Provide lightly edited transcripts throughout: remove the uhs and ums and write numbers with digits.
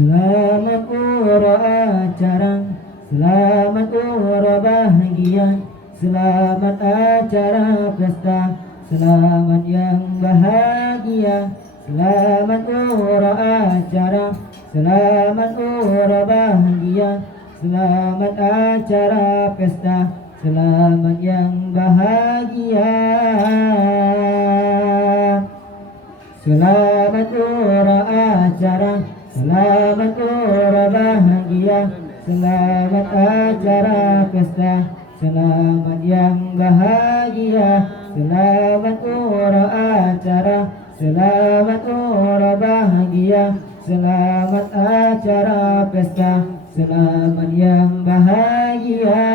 Selamat ura acara, selamat ura bahagia, selamat acara pesta, selamat yang bahagia. Selamat ura acara, selamat ura bahagia, selamat acara pesta, selamat yang bahagia. Selamat ura acara, selamat ura bahagia, selamat acara pesta, selamat yang bahagia. Selamat ura acara, selamat ura bahagia, selamat acara pesta, selamat yang bahagia.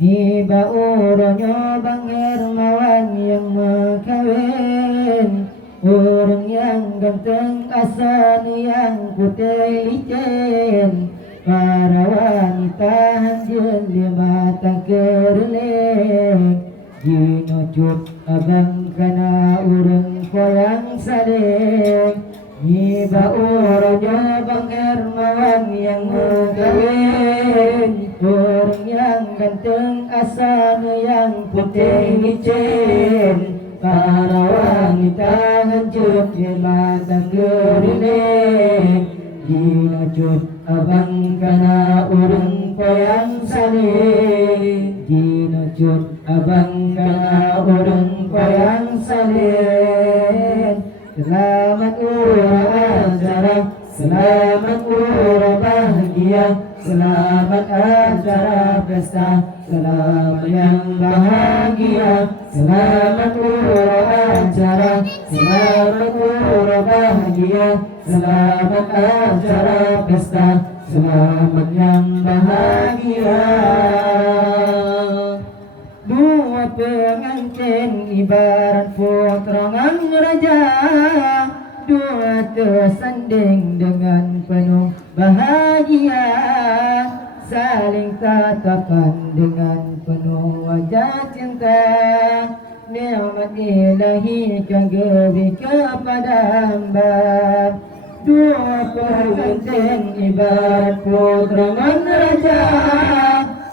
Ni bauronyo Bang Hermawan yang makawin, orang yang ganteng asal yang putih licin, para wanita hanjil di mata kerling. Ginucut abang kana urang koyang sadeng, ni bauronyo Bang Hermawan yang makawin, orang yang ganteng asal yang putih licin, para wanita hancur di mata kerling. Ginucut abang kana urang koyang saling, ginucut abang kana urang koyang saling. Selamat ura acara, selamat ura bahagia, selamat acara pesta, selamat yang bahagia. Selamat ura acara, selamat ura bahagia, selamat acara pesta, selamat yang bahagia. Dua pengantin ibarat putra raja, dua tersanding dengan penuh bahagia, saling tatapan dengan penuh wajah cinta. Nikmat ilahi kageri kepada hamba. Dua pengantin ibarat putra raja,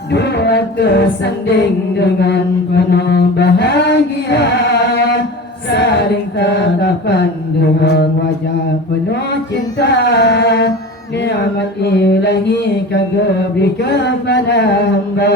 dua tersanding dengan penuh bahagia, saling tatapan dengan wajah penuh cinta. Nikmat ilahi kageri kepada hamba.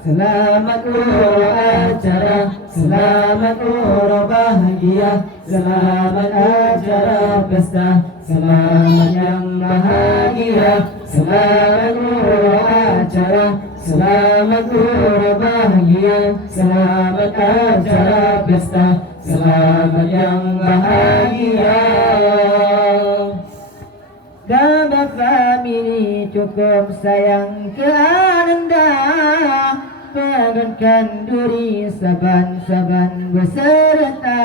Selamat ura acara, selamat ura bahagia, selamat acara pesta, selamat yang bahagia. Selamat ura acara, selamat ura bahagia, selamat acara pesta, selamat yang bahagia. Gaba family cukup sayang ke anda, pegankan duri saban-saban beserta,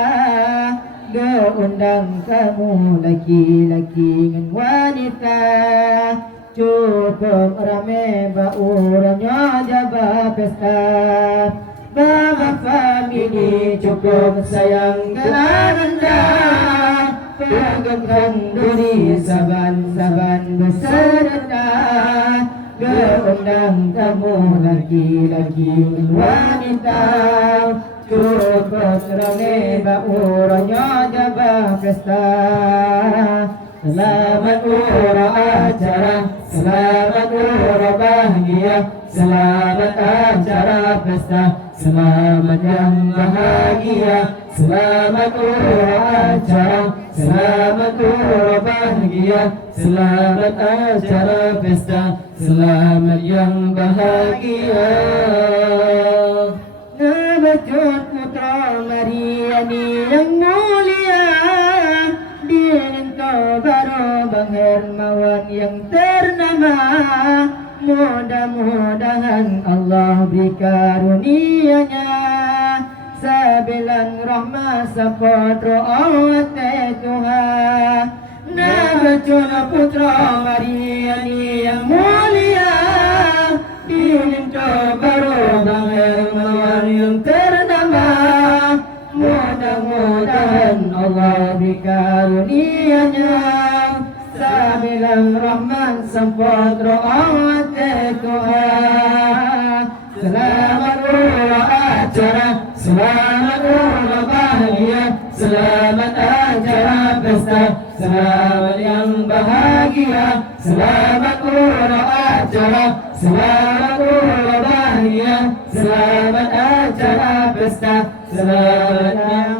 geundang kamu laki-laki dengan wanita. Cukup rame baurannya jaba pesta, Baba family cukup sayang ke anda, pegankan duri saban-saban beserta, geundang tamu laki-laki wanita. Cukup rame baurannya jaba pesta, selamat ura acara, selamat ura bahagia, selamat acara pesta, selamat yang bahagia. Selamat ura acara, selamat ura bahagia, selamat acara pesta, selamat yang bahagia. Nabacut putra Mariani yang mulia, dinento baru Bang Hermawan yang ternama. Mudah-mudahan Allah beri karunia-Nya, sabilan rahmat support ro'awat Tuhan. Nabacut putra Mariani yang mulia, dinento baru Bang Hermawan yang ternama. Mudah-mudahan Allah beri karunia-Nya. Sabilang Rahman sempot ro'awat Tuhan. Selamat ulah acara, selamat ulah bahagia, selamat acara pesta, selamat yang bahagia, selamat ulah acara, selamat ulah bahagia, selamat acara pesta, selamat yang